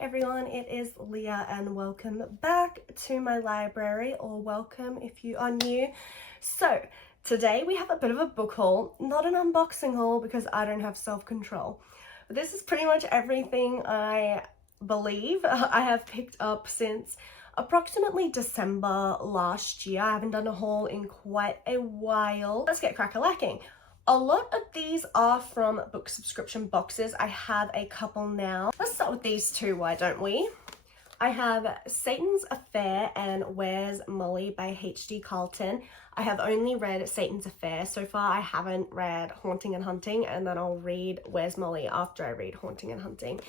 Everyone, it is Leah and welcome back to my library, or welcome if you are new. So today we have a bit of a book haul, not an unboxing haul because I don't have self-control. But this is pretty much everything I believe I have picked up since approximately December last year. I haven't done a haul in quite a while. Let's get crack-a-lacking. A lot of these are from book subscription boxes. I have a couple now. Let's start with these two, why don't we? I have Satan's Affair and Where's Molly by H.D. Carlton. I have only read Satan's Affair so far. I haven't read Haunting and Hunting, and then I'll read Where's Molly after I read Haunting and Hunting.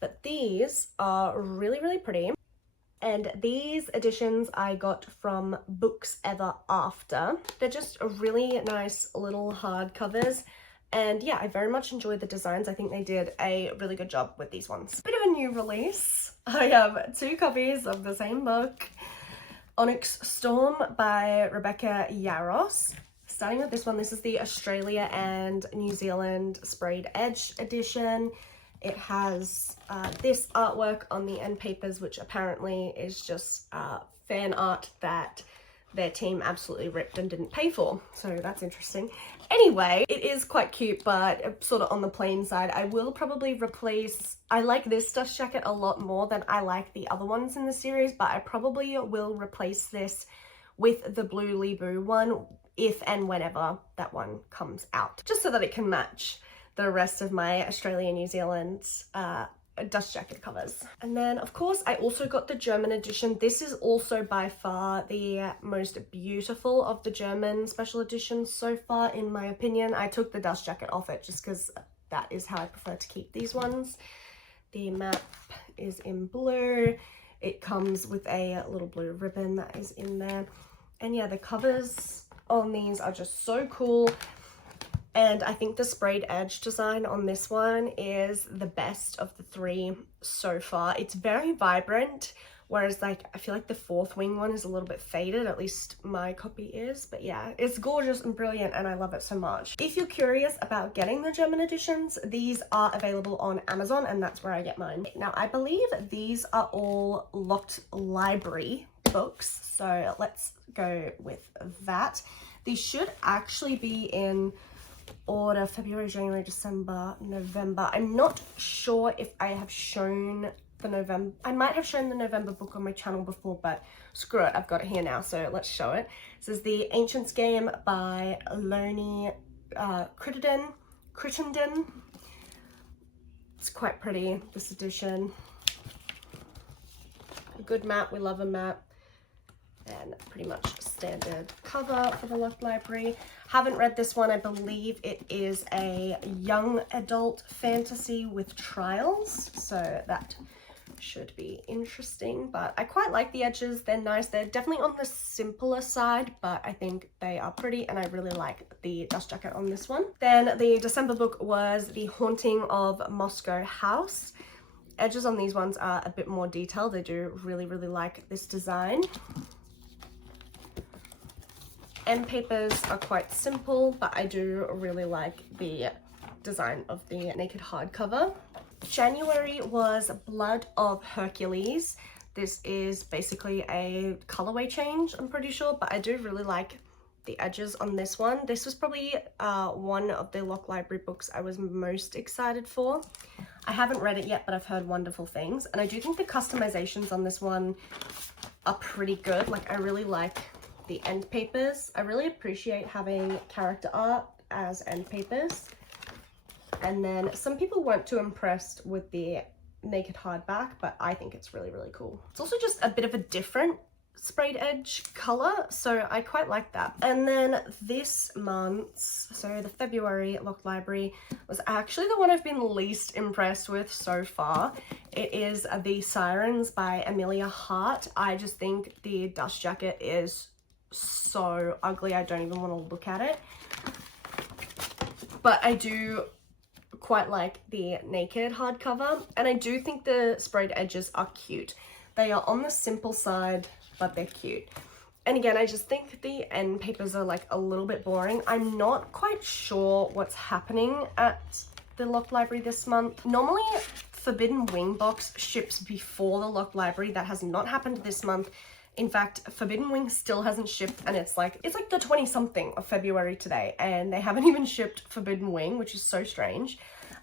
But these are really, really pretty. And these editions I got from Books Ever After. They're just really nice little hardcovers. And yeah, I very much enjoy the designs. I think they did a really good job with these ones. Bit of a new release. I have two copies of the same book. Onyx Storm by Rebecca Yarros. Starting with this one, this is the Australia and New Zealand Sprayed Edge edition. It has this artwork on the end papers, which apparently is just fan art that their team absolutely ripped and didn't pay for. So that's interesting. Anyway, it is quite cute, but sort of on the plain side. I will probably replace, I like this dust jacket a lot more than I like the other ones in the series, but I probably will replace this with the Blue Lebu one if and whenever that one comes out, just so that it can match the rest of my Australia, New Zealand dust jacket covers. And then of course I also got the German edition. This is also by far the most beautiful of the German special editions so far, in my opinion. I took the dust jacket off it just because that is how I prefer to keep these ones. The map is in blue. It comes with a little blue ribbon that is in there. And yeah, the covers on these are just so cool. And I think the sprayed edge design on this one is the best of the three so far. It's very vibrant, whereas like I feel like the Fourth Wing one is a little bit faded, at least my copy is. But yeah, it's gorgeous and brilliant and I love it so much. If you're curious about getting the German editions, these are available on Amazon and that's where I get mine. Now I believe these are all Locked Library books, so let's go with that. These should actually be in order: February, January, December, November. I'm not sure if I have shown the November, I might have shown the November book on my channel before, but screw it, I've got it here now, so let's show it. This is The Ancients Game by Loni Crittenden. It's quite pretty, this edition. A good map, we love a map. And pretty much standard cover for the Locked Library. Haven't read this one. I believe it is a young adult fantasy with trials, so that should be interesting. But I quite like the edges. They're nice. They're definitely on the simpler side, but I think they are pretty, and I really like the dust jacket on this one. Then the December book was The Haunting of Moscow House. Edges on these ones are a bit more detailed. I do really, really like this design. End papers are quite simple, but I do really like the design of the naked hardcover. January was Blood of Hercules. This is basically a colorway change, I'm pretty sure, but I do really like the edges on this one. This was probably one of the Locked Library books I was most excited for. I haven't read it yet, but I've heard wonderful things, and I do think the customizations on this one are pretty good. Like, I really like the end papers. I really appreciate having character art as end papers. And then some people weren't too impressed with the naked hardback, but I think it's really, really cool. It's also just a bit of a different sprayed edge color, so I quite like that. And then this month's, so the February Locked Library, was actually the one I've been least impressed with so far. It is The Sirens by Amelia Hart. I just think the dust jacket is so ugly, I don't even want to look at it. But I do quite like the naked hardcover, and I do think the sprayed edges are cute. They are on the simple side, but they're cute. And again, I just think the end papers are like a little bit boring. I'm not quite sure what's happening at the Locked Library this month. Normally Forbidden Wing box ships before the Locked Library. That has not happened this month. In fact, Forbidden Wing still hasn't shipped, and it's like the 20-something of February today, and they haven't even shipped Forbidden Wing, which is so strange.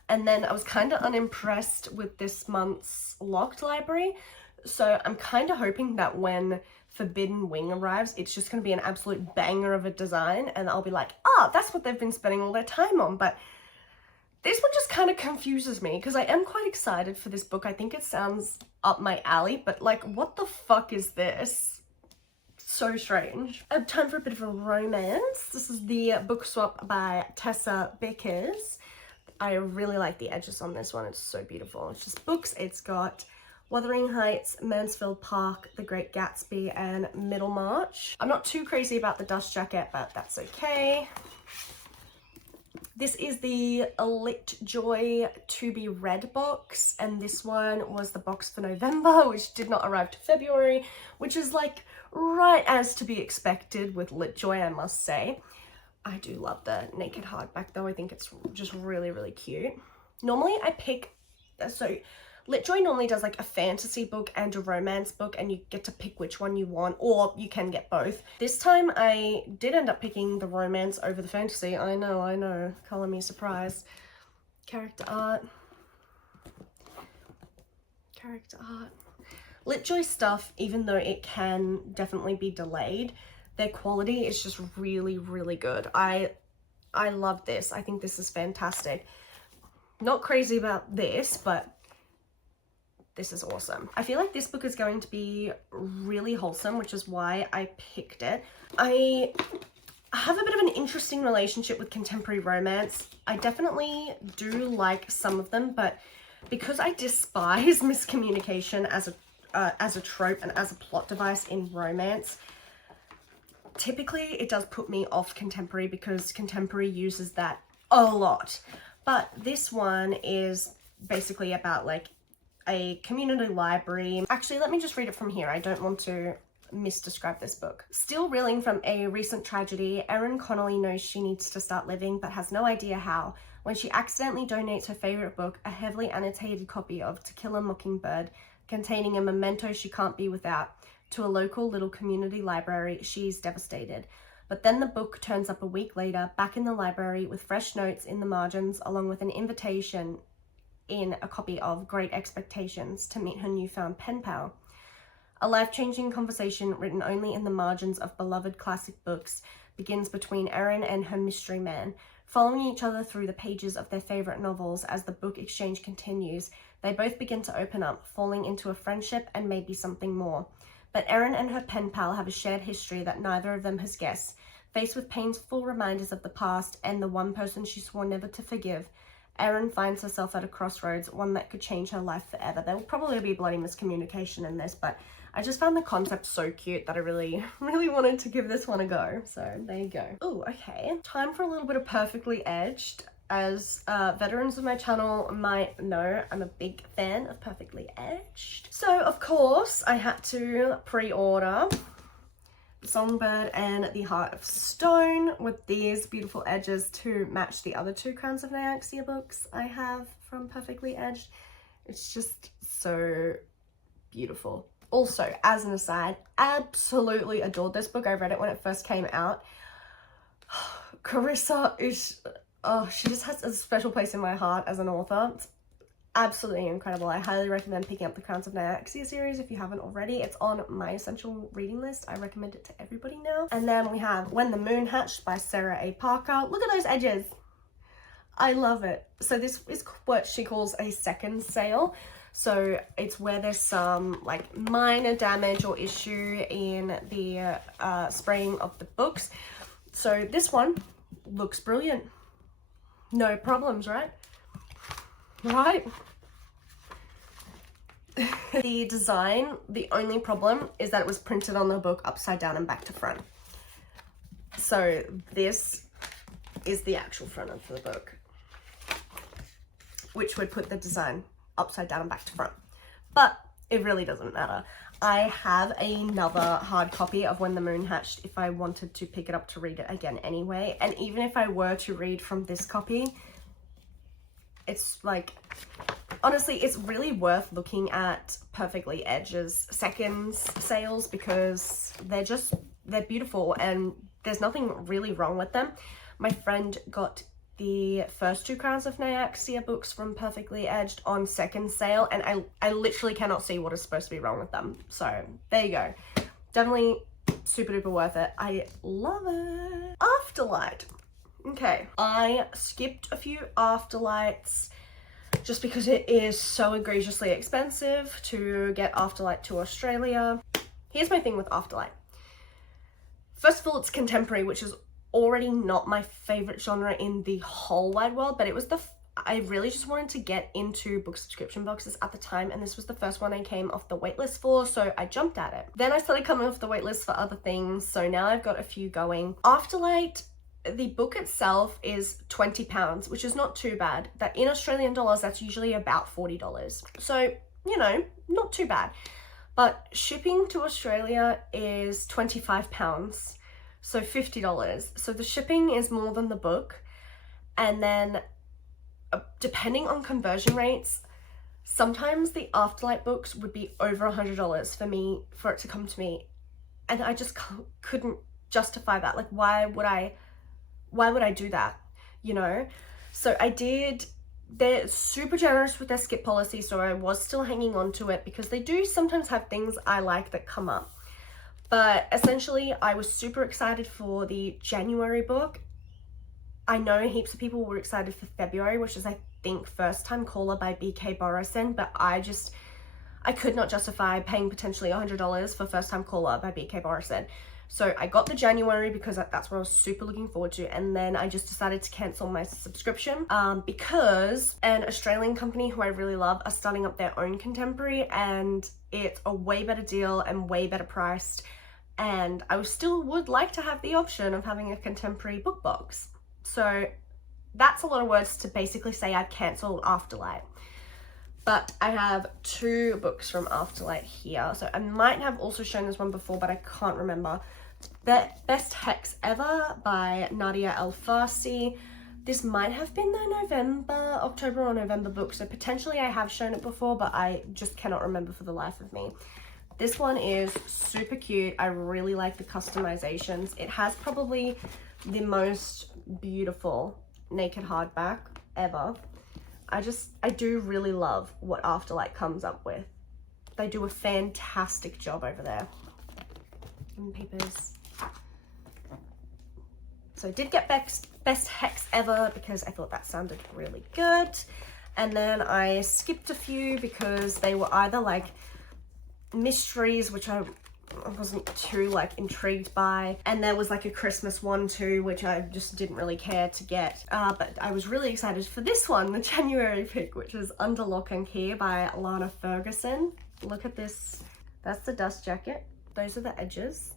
And then I was kind of unimpressed with this month's Locked Library, so I'm kind of hoping that when Forbidden Wing arrives, it's just going to be an absolute banger of a design, and I'll be like, ah, that's what they've been spending all their time on. But this one just kind of confuses me, because I am quite excited for this book. I think it sounds up my alley, but like, what the fuck is this? So strange. I have time for a bit of a romance. This is the Book Swap by Tessa Bickers. I really like the edges on this one. It's so beautiful. It's just books. It's got Wuthering Heights, Mansfield Park, The Great Gatsby, and Middlemarch. I'm not too crazy about the dust jacket, but that's okay. This is the Litjoy To Be Read box, and this one was the box for November, which did not arrive to February, which is like right as to be expected with Litjoy, I must say. I do love the naked hardback though. I think it's just really, really cute. Normally I pick, so Litjoy normally does like a fantasy book and a romance book, and you get to pick which one you want, or you can get both. This time I did end up picking the romance over the fantasy. I know, color me surprised. Character art. Litjoy stuff, even though it can definitely be delayed, their quality is just really, really good. I love this. I think this is fantastic. Not crazy about this, but this is awesome. I feel like this book is going to be really wholesome, which is why I picked it. I have a bit of an interesting relationship with contemporary romance. I definitely do like some of them, but because I despise miscommunication as a trope and as a plot device in romance, typically it does put me off contemporary, because contemporary uses that a lot. But this one is basically about like a community library. Actually, let me just read it from here. I don't want to misdescribe this book. Still reeling from a recent tragedy, Erin Connolly knows she needs to start living, but has no idea how, when she accidentally donates her favorite book, a heavily annotated copy of To Kill a Mockingbird, containing a memento she can't be without, to a local little community library. She's devastated. But then the book turns up a week later, back in the library, with fresh notes in the margins, along with an invitation in a copy of Great Expectations to meet her newfound pen pal. A life-changing conversation written only in the margins of beloved classic books begins between Erin and her mystery man. Following each other through the pages of their favorite novels as the book exchange continues, they both begin to open up, falling into a friendship and maybe something more. But Erin and her pen pal have a shared history that neither of them has guessed. Faced with painful reminders of the past and the one person she swore never to forgive, Erin finds herself at a crossroads, one that could change her life forever. There will probably be bloody miscommunication in this, but I just found the concept so cute that I really, really wanted to give this one a go. So there you go. Oh, okay. Time for a little bit of Perfectly Edged. As veterans of my channel might know, I'm a big fan of Perfectly Edged. So of course I had to pre-order Songbird and the Heart of Stone with these beautiful edges to match the other two Crowns of Nyaxia books I have from Perfectly Edged. It's just so beautiful. Also, as an aside, absolutely adored this book. I read it when it first came out. Carissa is, oh, she just has a special place in my heart as an author. It's absolutely incredible. I highly recommend picking up the Crowns of Nyaxia series if you haven't already. It's on my essential reading list. I recommend it to everybody now. And then we have When the Moon Hatched by Sarah A. Parker. Look at those edges. I love it. So this is what she calls a second sale. So it's where there's some like minor damage or issue in the spraying of the books. So this one looks brilliant. No problems, right? Right? The design, the only problem is that it was printed on the book upside down and back to front. So this is the actual front of the book, which would put the design upside down and back to front. But it really doesn't matter. I have another hard copy of When the Moon Hatched if I wanted to pick it up to read it again anyway. And even if I were to read from this copy, it's like honestly, it's really worth looking at Perfectly Edge's seconds sales because they're beautiful and there's nothing really wrong with them. My friend got the first 2 Crowns of Nyaxia books from Perfectly Edged on second sale, and I literally cannot see what is supposed to be wrong with them. So there you go. Definitely super duper worth it. I love it. Afterlight. Okay, I skipped a few Afterlights just because it is so egregiously expensive to get Afterlight to Australia. Here's my thing with Afterlight. First of all, it's contemporary, which is already not my favorite genre in the whole wide world, but it was I really just wanted to get into book subscription boxes at the time, and this was the first one I came off the waitlist for, so I jumped at it. Then I started coming off the waitlist for other things, so now I've got a few going. Afterlight, the book itself is £20, which is not too bad. That in Australian dollars, that's usually about $40. So, you know, not too bad. But shipping to Australia is £25. So $50. So the shipping is more than the book. And then depending on conversion rates, sometimes the Afterlight books would be over $100 for it to come to me. And I just couldn't justify that. Like, why would I do that? You know? So I did. They're super generous with their skip policy, so I was still hanging on to it because they do sometimes have things I like that come up. But essentially, I was super excited for the January book. I know heaps of people were excited for February, which is, I think, First Time Caller by B.K. Borison, but I could not justify paying potentially $100 for First Time Caller by B.K. Borison. So I got the January because that's what I was super looking forward to, and then I just decided to cancel my subscription because an Australian company who I really love are starting up their own contemporary, and it's a way better deal and way better priced, and I still would like to have the option of having a contemporary book box. So that's a lot of words to basically say I've cancelled Afterlight. But I have 2 books from Afterlight here. So I might have also shown this one before, but I can't remember. The Best Hex Ever by Nadia El Farsi. This might have been the October or November book. So potentially I have shown it before, but I just cannot remember for the life of me. This one is super cute. I really like the customizations. It has probably the most beautiful naked hardback ever. I do really love what Afterlight comes up with. They do a fantastic job over there. And papers. So I did get Best Hex Ever because I thought that sounded really good. And then I skipped a few because they were either like mysteries, which I wasn't too like intrigued by, and there was like a Christmas one too, which I just didn't really care to get, but I was really excited for this one, the January pick, which is Under Lock and Key by Lana Ferguson. Look at this. That's the dust jacket. Those are the edges.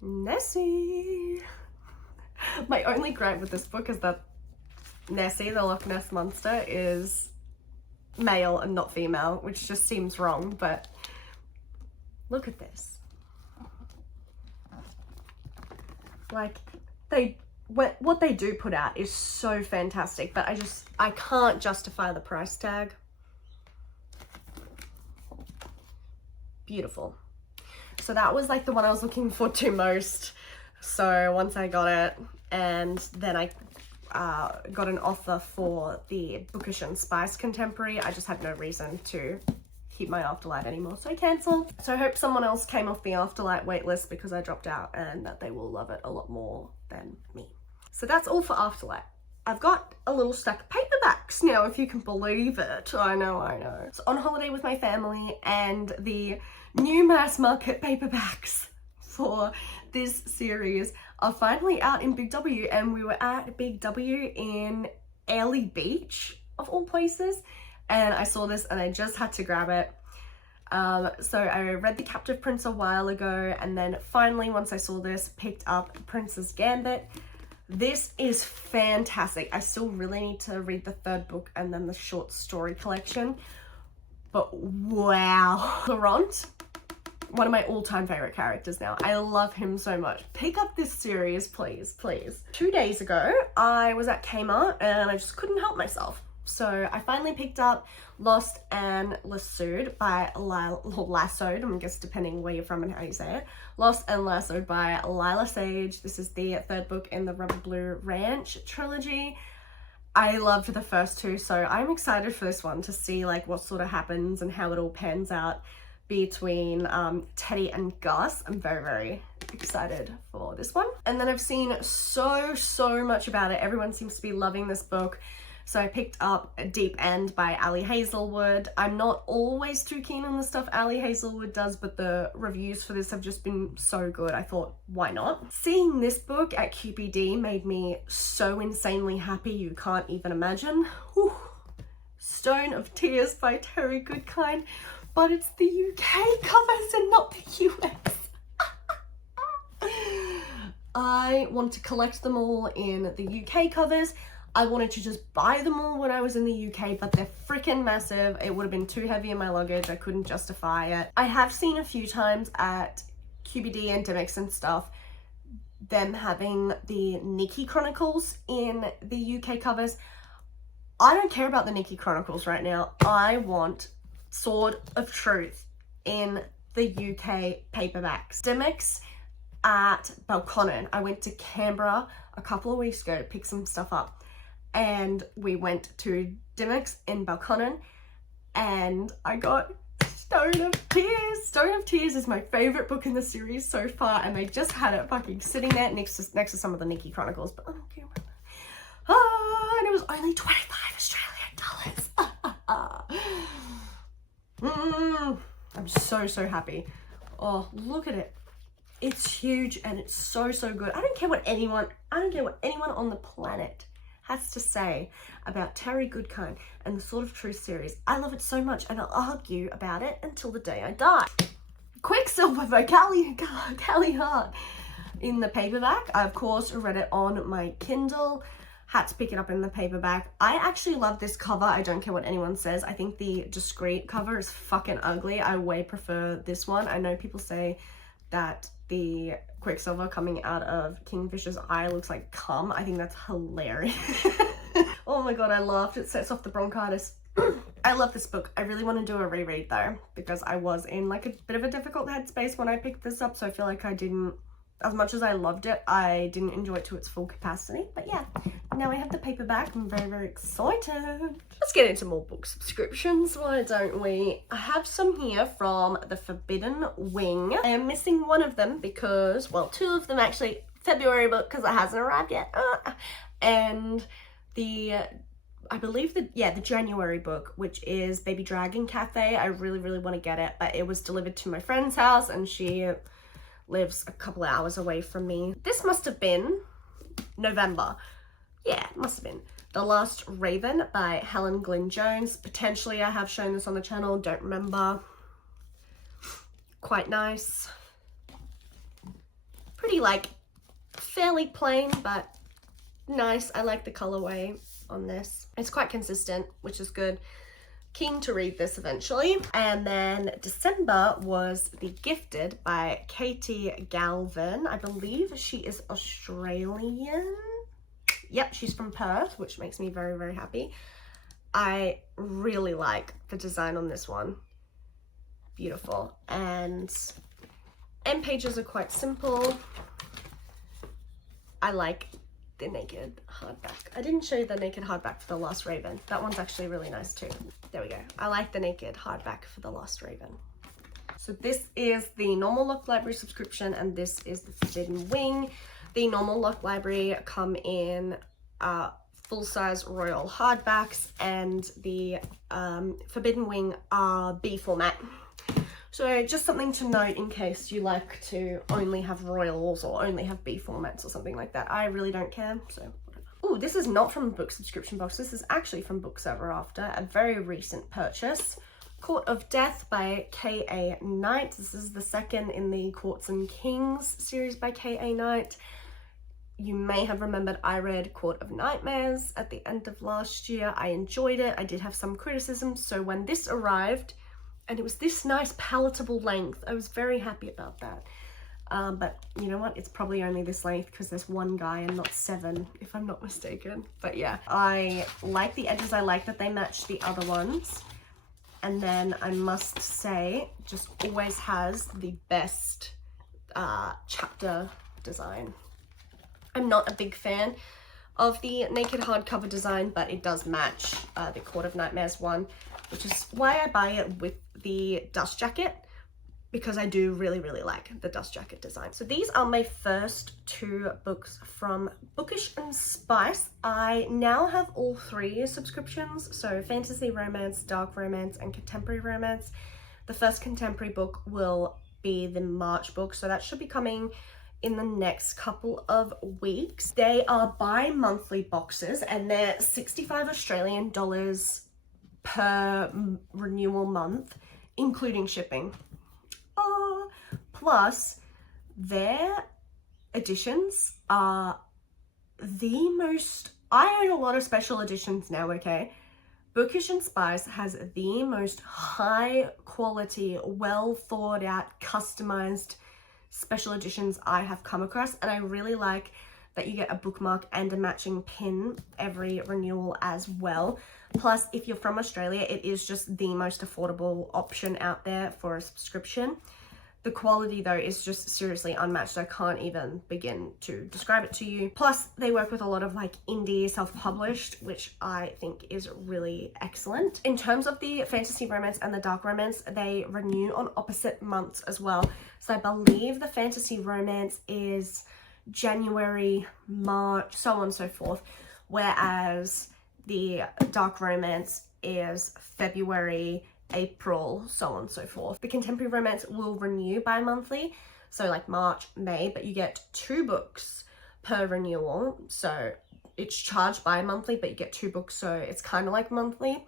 Nessie. My only gripe with this book is that Nessie, the Loch Ness Monster, is male and not female, which just seems wrong, but look at this. Like, what they do put out is so fantastic, but I can't justify the price tag. Beautiful. So that was like the one I was looking forward to most. So once I got it, and then I got an offer for the Bookish and Spice Contemporary, I just had no reason to keep my Afterlight anymore, so I cancelled. So I hope someone else came off the Afterlight waitlist because I dropped out, and that they will love it a lot more than me. So that's all for Afterlight. I've got a little stack of paperbacks now, if you can believe it. I know. So on holiday with my family, and the new mass market paperbacks for this series are finally out in Big W, and we were at Big W in Airlie Beach, of all places, and I saw this and I just had to grab it. So I read The Captive Prince a while ago, and then finally, once I saw this, picked up Prince's Gambit. This is fantastic. I still really need to read the 3rd book and then the short story collection, but wow. Laurent, one of my all-time favorite characters now. I love him so much. Pick up this series, please, please. 2 days ago, I was at Kmart and I just couldn't help myself. So I finally picked up Lost and Lassoed by Lassoed, I guess depending where you're from and how you say it. Lost and Lassoed by Lila Sage. This is the third book in the Rubber Blue Ranch trilogy. I loved the first two, so I'm excited for this one to see like what sort of happens and how it all pans out between Teddy and Gus. I'm very, very excited for this one. And then I've seen so much about it. Everyone seems to be loving this book. So I picked up A Deep End by Ali Hazelwood. I'm not always too keen on the stuff Ali Hazelwood does, but the reviews for this have just been so good. I thought, why not? Seeing this book at QPD made me so insanely happy you can't even imagine. Whew. Stone of Tears by Terry Goodkind, but it's the UK covers and not the US. I want to collect them all in the UK covers. I wanted to just buy them all when I was in the UK, but they're freaking massive. It would have been too heavy in my luggage. I couldn't justify it. I have seen a few times at QBD and Dymocks and stuff, them having the Nikki Chronicles in the UK covers. I don't care about the Nikki Chronicles right now. I want Sword of Truth in the UK paperbacks. Dymocks at Belconnen. I went to Canberra a couple of weeks ago to pick some stuff up. And we went to Dymocks in Belconnen and I got Stone of Tears. Stone of Tears is my favourite book in the series so far, and they just had it fucking sitting there next to some of the Nikki Chronicles, but I don't care about that. And it was only 25 Australian dollars. I'm so happy. Oh, look at it. It's huge and it's so good. I don't care what anyone on the planet has to say about Terry Goodkind and the Sword of Truth series. I love it so much and I'll argue about it until the day I die. Quicksilver by Callie Hart in the paperback. I of course read it on my Kindle, had to pick it up in the paperback. I actually love this cover. I don't care what anyone says. I think the discreet cover is fucking ugly. I way prefer this one. I know people say that the Quicksilver coming out of Kingfisher's eye looks like cum. I think that's hilarious. Oh my god, I laughed. It sets off the bronchitis. I love this book. I really want to do a reread though, because I was in like a bit of a difficult headspace when I picked this up, so I feel like I didn't, as much as I loved it, I didn't enjoy it to its full capacity. But yeah, now I have the paperback. I'm very excited. Let's get into more book subscriptions, why don't we? I have some here from the Forbidden Wing. I am missing one of them because, well, two of them actually, February book because it hasn't arrived yet. And the, I believe the January book, which is Baby Dragon Cafe. I really want to get it, but it was delivered to my friend's house and she lives a couple of hours away from me. This must have been November. Yeah, it must have been. The Last Raven by Helen Glynn Jones. Potentially I have shown this on the channel, don't remember. Quite nice. Pretty like fairly plain, but nice. I like the colorway on this. It's quite consistent, which is good. Keen to read this eventually. And then December was The Gifted by Katie Galvin. I believe she is Australian. Yep, she's from Perth, which makes me very happy. I really like the design on this one. Beautiful. And end pages are quite simple. I like the naked hardback. I didn't show you the naked hardback for The Last Raven. That one's actually really nice too. There we go. I like the naked hardback for The Last Raven. So this is the normal Lock Library subscription and this is the Forbidden Wing. The normal Lock Library come in full-size royal hardbacks and the Forbidden Wing are B format. So just something to note in case you like to only have royals or only have B formats or something like that. I really don't care, so whatever. Oh, this is not from a book subscription box. This is actually from Books Ever After, a very recent purchase. Court of Death by K.A. Knight. This is the second in the Courts and Kings series by K.A. Knight. You may have remembered I read Court of Nightmares at the end of last year. I enjoyed it. I did have some criticisms, so when this arrived, and it was this nice palatable length, I was very happy about that. But you know what, it's probably only this length because there's one guy and not 7, if I'm not mistaken. But yeah, I like the edges. I like that they match the other ones. And then I must say, just always has the best chapter design. I'm not a big fan of the naked hardcover design, but it does match the Court of Nightmares one, which is why I buy it with the dust jacket, because I do really, really like the dust jacket design. So these are my first 2 books from Bookish and Spice. I now have all 3 subscriptions, so fantasy romance, dark romance, and contemporary romance. The first contemporary book will be the March book, so that should be coming in the next couple of weeks. They are bi-monthly boxes and they're 65 Australian dollars per renewal month, including shipping. Plus, their editions are the most... I own a lot of special editions now, okay? Bookish and Spice has the most high quality, well thought out, customized special editions I have come across, and I really like that you get a bookmark and a matching pin every renewal as well. Plus, if you're from Australia, it is just the most affordable option out there for a subscription. The quality though is just seriously unmatched. I can't even begin to describe it to you. Plus, they work with a lot of like indie self-published, which I think is really excellent. In terms of the fantasy romance and the dark romance, they renew on opposite months as well. So I believe the fantasy romance is January, March, so on and so forth, whereas the dark romance is February, April, so on and so forth. The contemporary romance will renew bi-monthly, so like March, May, but you get 2 books per renewal. So it's charged bi-monthly, but you get 2 books, so it's kind of like monthly.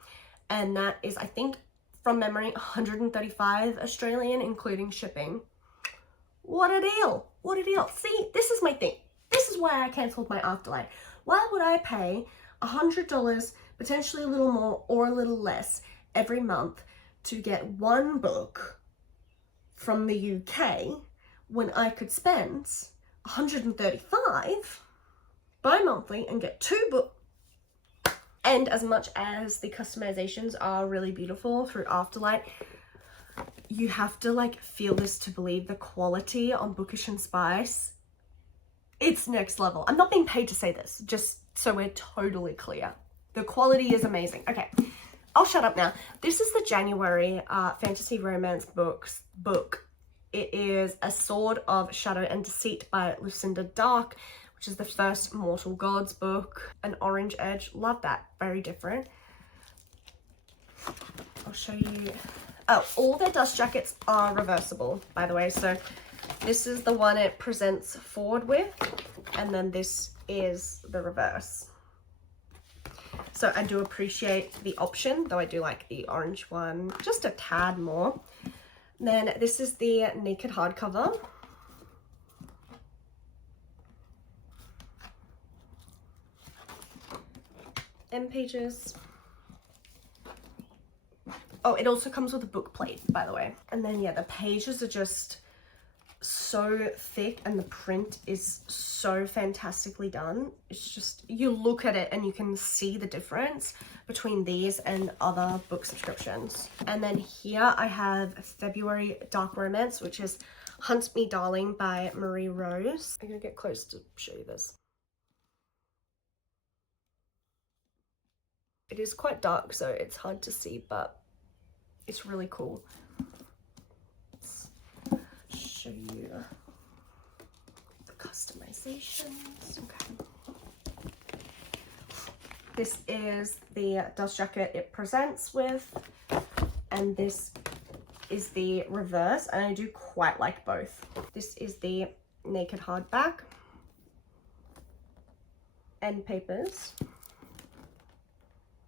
And that is, I think, from memory, 135 Australian, including shipping. What a deal! What a deal! See, this is my thing. This is why I cancelled my Afterlight. Why would I pay $100, potentially a little more or a little less, every month to get 1 book from the UK when I could spend $135 bi-monthly and get 2 books? And as much as the customizations are really beautiful through Afterlight, you have to like feel this to believe the quality on Bookish and Spice. It's next level. I'm not being paid to say this, just so we're totally clear. The quality is amazing. Okay, I'll shut up now. This is the January fantasy romance book. It is A Sword of Shadow and Deceit by Lucinda Dark, which is the first Mortal Gods book. An orange edge. Love that. Very different. I'll show you. Oh, all their dust jackets are reversible, by the way. So this is the one it presents forward with, and then this is the reverse. So I do appreciate the option, though I do like the orange one just a tad more. Then this is the naked hardcover. End pages. Oh, it also comes with a book plate, by the way. And then, yeah, the pages are just so thick and the print is so fantastically done. It's just, you look at it and you can see the difference between these and other book subscriptions. And then here I have February Dark Romance, which is Hunt Me Darling by Marie Rose. I'm gonna get close to show you this. It is quite dark, so it's hard to see, but it's really cool. Let's show you the customizations. Okay. This is the dust jacket it presents with, and this is the reverse, and I do quite like both. This is the naked hardback. End papers.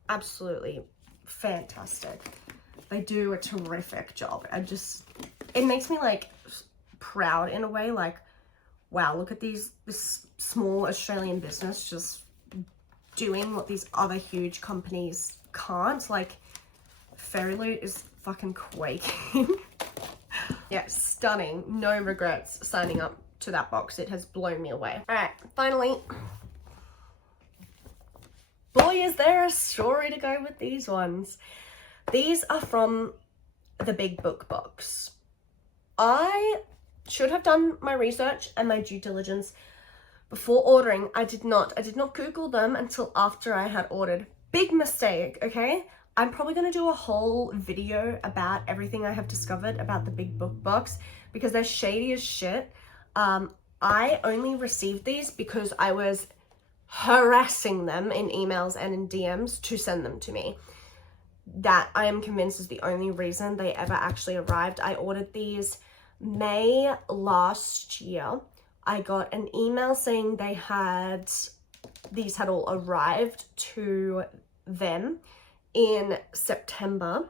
Absolutely fantastic. They do a terrific job. It makes me like proud in a way, like, wow, look at this small Australian business just doing what these other huge companies can't. Like, Fairy Loot is fucking quaking. Yeah, stunning. No regrets signing up to that box. It has blown me away. All right, finally. Boy, is there a story to go with these ones. These are from the Big Book Box. I should have done my research and my due diligence before ordering. I did not Google them until after I had ordered. Big mistake, okay? I'm probably gonna do a whole video about everything I have discovered about the Big Book Box because they're shady as shit. I only received these because I was harassing them in emails and in DMs to send them to me. That I am convinced is the only reason they ever actually arrived. I ordered these May last year. I got an email saying these had all arrived to them in September,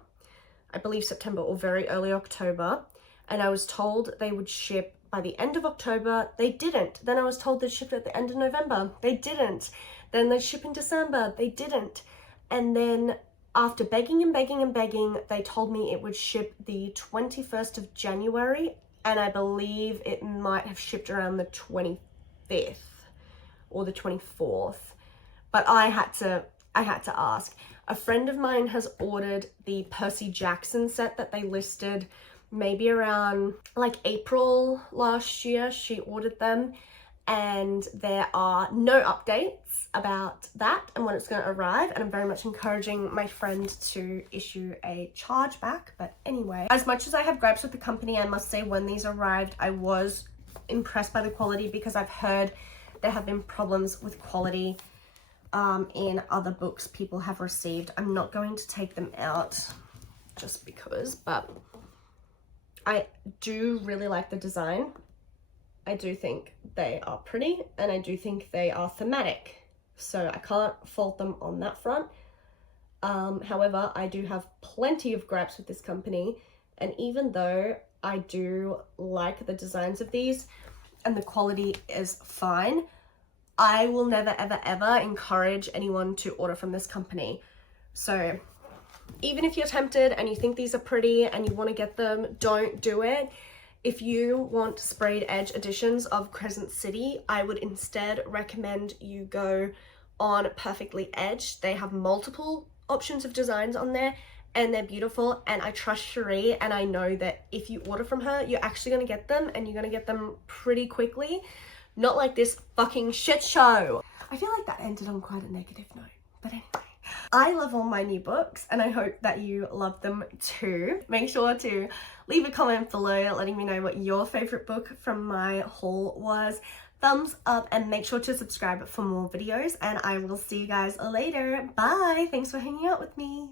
I believe September or very early October, and I was told they would ship by the end of October. They didn't. Then I was told they'd ship at the end of November. They didn't. Then they'd ship in December. They didn't. And then after begging and begging and begging, they told me it would ship the 21st of January, and I believe it might have shipped around the 25th or the 24th. But I had to ask. A friend of mine has ordered the Percy Jackson set that they listed maybe around like April last year. She ordered them, and there are no updates about that and when it's going to arrive, and I'm very much encouraging my friend to issue a chargeback. But anyway, as much as I have gripes with the company, I must say when these arrived I was impressed by the quality, because I've heard there have been problems with quality in other books people have received. I'm not going to take them out just because, but I do really like the design. I do think they are pretty, and I do think they are thematic, so I can't fault them on that front. However, I do have plenty of gripes with this company, and even though I do like the designs of these and the quality is fine, I will never ever ever encourage anyone to order from this company. So even if you're tempted and you think these are pretty and you want to get them, don't do it. If you want sprayed edge editions of Crescent City, I would instead recommend you go on Perfectly Edged. They have multiple options of designs on there, and they're beautiful, and I trust Cherie, and I know that if you order from her, you're actually going to get them, and you're going to get them pretty quickly. Not like this fucking shit show. I feel like that ended on quite a negative note, but anyway. I love all my new books, and I hope that you love them too. Make sure to leave a comment below letting me know what your favorite book from my haul was. Thumbs up, and make sure to subscribe for more videos, and I will see you guys later. Bye! Thanks for hanging out with me.